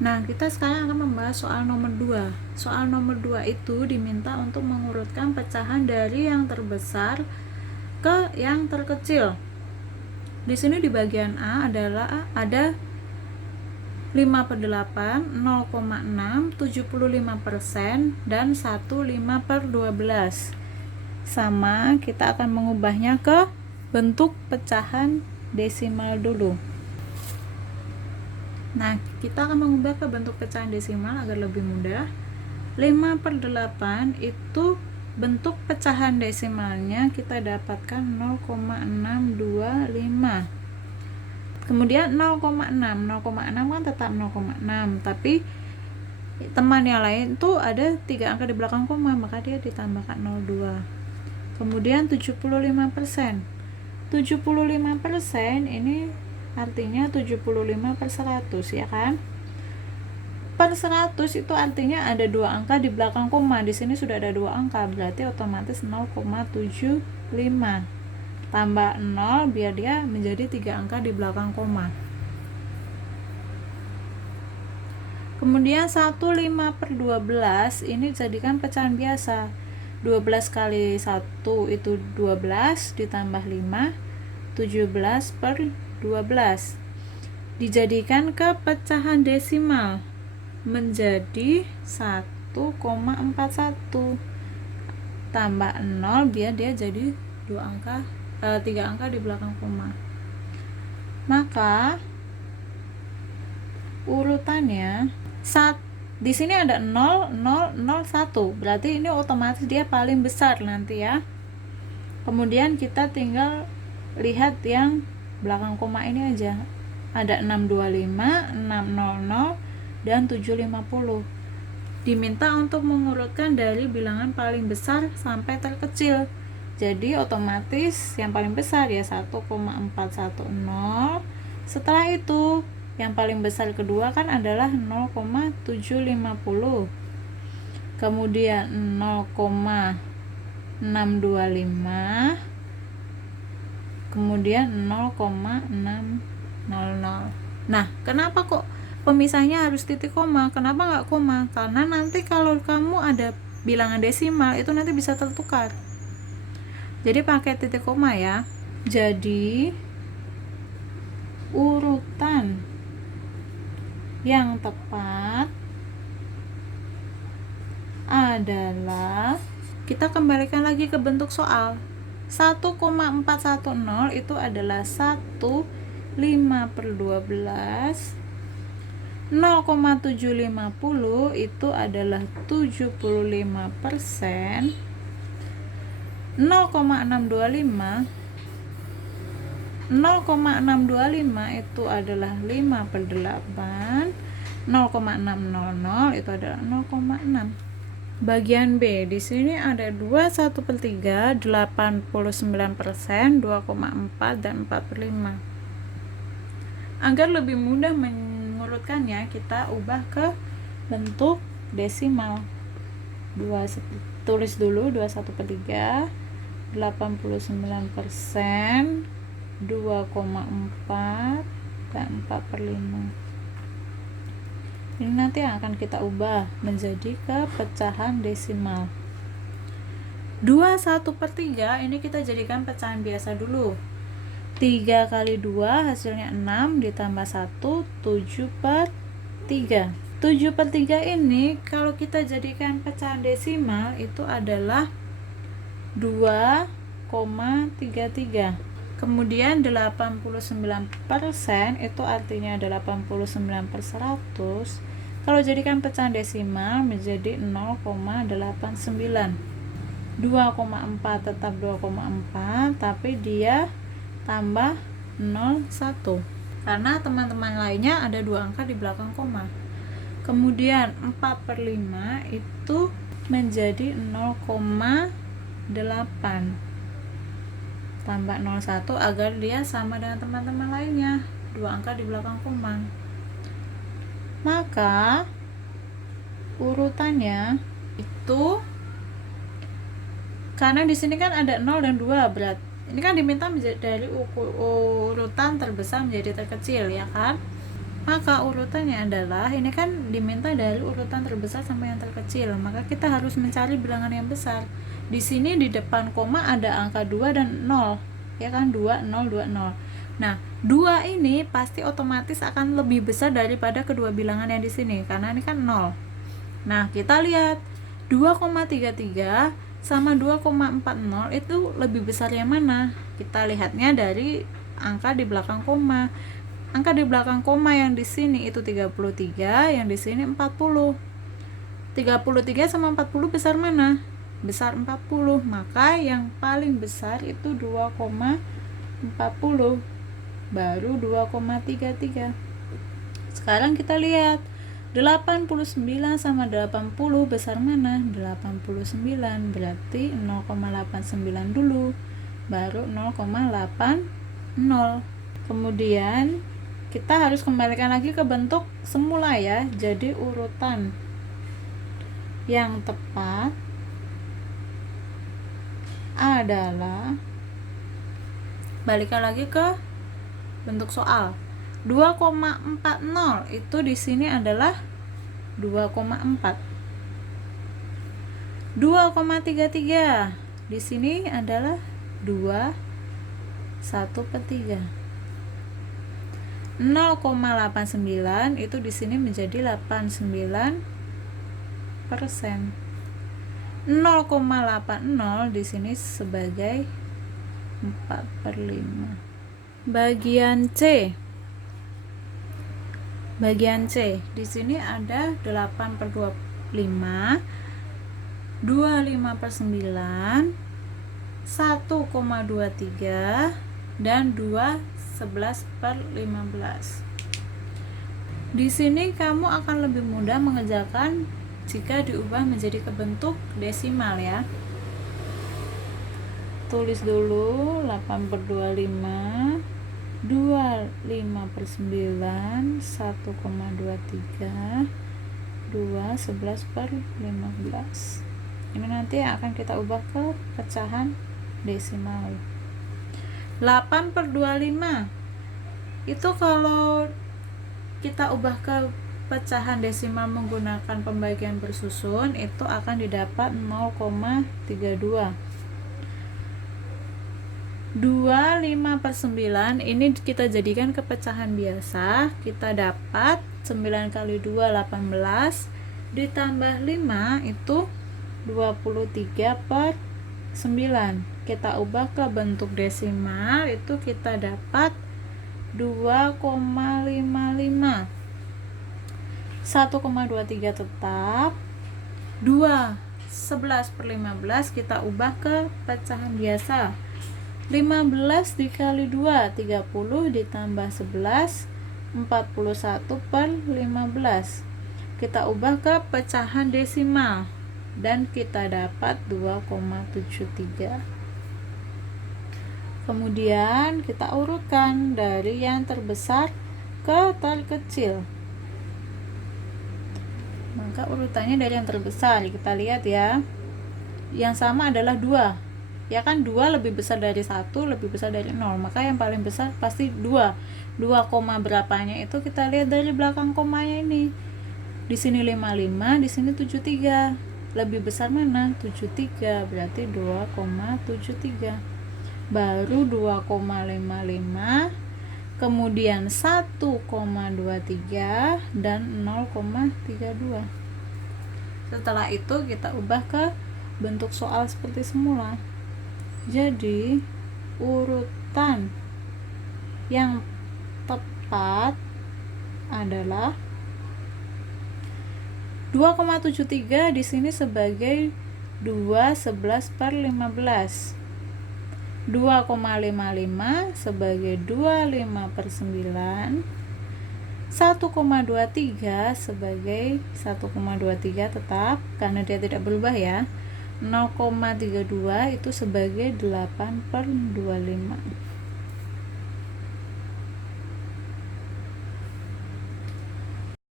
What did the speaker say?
Nah, kita sekarang akan membahas soal nomor 2. Soal nomor 2 itu diminta untuk mengurutkan pecahan dari yang terbesar ke yang terkecil. Di sini di bagian A adalah ada 5/8, 0,6, 75%, dan 1 5/12. Sama, kita akan mengubahnya ke bentuk pecahan desimal dulu. Nah, kita akan mengubah ke bentuk pecahan desimal agar lebih mudah. 5/8 itu bentuk pecahan desimalnya kita dapatkan 0,625. Kemudian 0,6 kan tetap 0,6, tapi teman yang lain tuh ada 3 angka di belakang koma, maka dia ditambahkan 02. Kemudian 75%. 75% ini artinya 75/100, ya kan? Per 100 itu artinya ada 2 angka di belakang koma. Di sini sudah ada 2 angka, berarti otomatis 0,75 tambah 0 biar dia menjadi 3 angka di belakang koma. Kemudian 1 5/12 ini jadikan pecahan biasa. 12 kali 1 itu 12 ditambah 5, 17/12. Dijadikan ke pecahan desimal menjadi 1,41 tambah 0 biar dia jadi 3 angka di belakang koma. Maka urutannya di sini ada 0, 0, 0, 1. Berarti ini otomatis dia paling besar nanti ya. Kemudian kita tinggal lihat yang belakang koma ini aja. Ada 625, 600, dan 750. Diminta untuk mengurutkan dari bilangan paling besar sampai terkecil. Jadi otomatis yang paling besar ya 1,410. Setelah itu yang paling besar kedua kan adalah 0,750. Kemudian 0,625. Kemudian 0,600. Nah, kenapa kok pemisahnya harus titik koma? Kenapa nggak koma? Karena nanti kalau kamu ada bilangan desimal itu nanti bisa tertukar. Jadi pakai titik koma ya. Jadi urutan yang tepat adalah, kita kembalikan lagi ke bentuk soal. 1,410 itu adalah 1 5/12. 0,750 itu adalah 75%. 0,625 itu adalah 5/8. 0,600 itu adalah 0,6. Bagian B, di sini ada 21/3, 89%, 2,4, dan 4/5. Agar lebih mudah mengurutkannya, kita ubah ke bentuk desimal. Tulis dulu 21/3, 89%, 2,4, dan 4/5. Ini nanti akan kita ubah menjadi ke pecahan desimal. 21/3 ini kita jadikan pecahan biasa dulu. 3 kali 2 hasilnya 6 ditambah 1, 7/3. 7/3 ini kalau kita jadikan pecahan desimal itu adalah 2,33. Kemudian 89% itu artinya 89/100. Kalau jadikan pecahan desimal menjadi 0,89. 2,4 tetap 2,4, tapi dia tambah 01 karena teman-teman lainnya ada 2 angka di belakang koma. Kemudian 4/5 itu menjadi 0,8 tambah 01 agar dia sama dengan teman-teman lainnya, 2 angka di belakang koma. Maka urutannya itu, karena di sini kan ada 0 dan 2, berat ini kan diminta dari urutan terbesar menjadi terkecil, ya kan? Maka urutannya adalah, ini kan diminta dari urutan terbesar sampai yang terkecil, maka kita harus mencari bilangan yang besar. Di sini di depan koma ada angka 2 dan 0, ya kan, 2 0 2 0. Nah, 2 ini pasti otomatis akan lebih besar daripada kedua bilangan yang di sini karena ini kan 0. Nah, kita lihat 2,33 sama 2,40 itu lebih besar yang mana? Kita lihatnya dari angka di belakang koma. Angka di belakang koma yang di sini itu 33, yang di sini 40. 33 sama 40 besar mana? Besar 40. Maka yang paling besar itu 2,40. Baru 2,33. Sekarang kita lihat 89 sama 80 besar mana? 89. Berarti 0,89 dulu. Baru 0,80. Kemudian kita harus kembalikan lagi ke bentuk semula ya. Jadi urutan yang tepat adalah, balikan lagi ke bentuk soal. 2,40 itu di sini adalah 2,4. 2,33 di sini adalah 2/1/3. 0,89 itu di sini menjadi 89%. 0,80 di sini sebagai 4/5. Bagian C. Bagian C di sini ada 8/25, 25/9, 1,23 dan 2/11/15. Di sini kamu akan lebih mudah mengerjakan jika diubah menjadi ke bentuk desimal ya. Tulis dulu 8/25, 25/9, 1,23, 2/11/15. Ini nanti akan kita ubah ke pecahan desimal. 8/25 itu kalau kita ubah ke pecahan desimal menggunakan pembagian bersusun itu akan didapat 0,32. 25/9 ini kita jadikan ke pecahan biasa, kita dapat 9 kali 2 18 ditambah 5 itu 23/9. Kita ubah ke bentuk desimal itu kita dapat 2,55. 1,23 tetap. 2/11/15 kita ubah ke pecahan biasa. 15 dikali 2 30 ditambah 11 41/15. Kita ubah ke pecahan desimal dan kita dapat 2,73. Kemudian kita urutkan dari yang terbesar ke terkecil. Maka urutannya dari yang terbesar kita lihat ya. Yang sama adalah 2. Ya kan 2 lebih besar dari 1, lebih besar dari 0. Maka yang paling besar pasti 2. 2, berapanya itu kita lihat dari belakang komanya ini. Di sini 55, di sini 73. Lebih besar mana? 73. Berarti 2,73. Baru 2,55, kemudian 1,23 dan 0,32. Setelah itu kita ubah ke bentuk soal seperti semula. Jadi urutan yang tepat adalah 2,73 di sini sebagai 2/11/15. 2,55 sebagai 25/9, 1,23 sebagai 1,23 tetap karena dia tidak berubah ya. 0,32 itu sebagai 8/25.